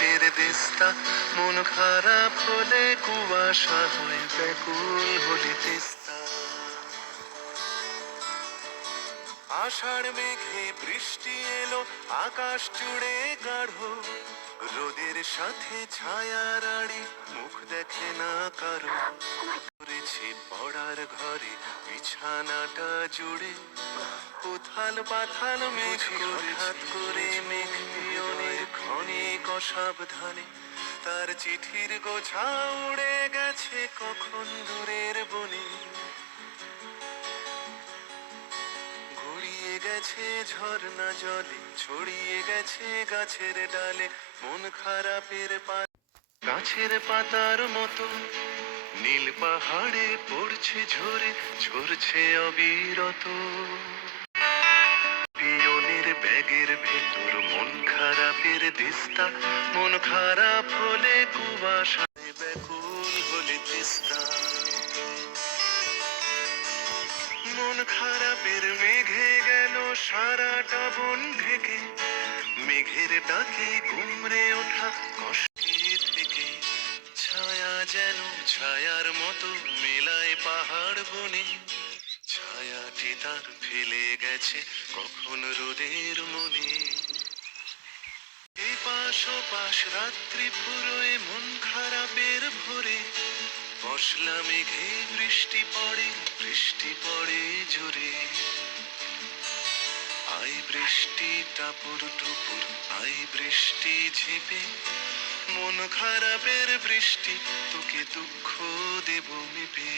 খারাপের দিস্তা, মন খারাপ হলে কুয়াশা হয় ব্যাকুল হলে তিস্তা। আষাঢ় মেঘে বৃষ্টি এলো, আকাশ জুড়ে গাঢ়, রোদের সাথে ছায়ার আড়ি, মুখ দেখে না কারো। করেছি পড়ার ঘরে বিছানাটা জুড়ে, উথাল পাথাল মেঘ হঠাৎ করে মেঘ পিয়নের ক্ষণিক অসাবধানে, তার চিঠির গোছা উড়ে গেছে কখন দূরের বনে। গড়িয়ে গেছে ঝর্ণা জলে, ছড়িয়ে গেছে গাছের ডালে, মন খারাপের গাছের পাতার মতো নীল পাহাড়ে পড়ছে ঝরে, ঝরছে অবিরত। পিয়নের ব্যাগের ভেতর মন খারাপের দিস্তা, মন খারাপ হলে কুয়াশায় ব্যাকুল হলে তিস্তা। মন খারাপের মেঘে গেল সারাটা বন ঢেকে, মেঘের ডাকে গুমরে ওঠা কষ্টে থেকে, ছায়া যেন ছায়ার মতো মেলায় পাহাড় বনে, ছায়াটি তার ফেলে গেছে কখন রোদের মনে। এই পাশ ও পাশ রাত্রি ফুরোয় মন খারাপের ভোরে, পশলা মেঘে বৃষ্টি পড়ে, বৃষ্টি পড়ে জোরে। আই বৃষ্টি টাপুর টুপুর, আই বৃষ্টি ঝেপে, মন খারাপের বৃষ্টি তোকে দুঃখ দেব মেপে।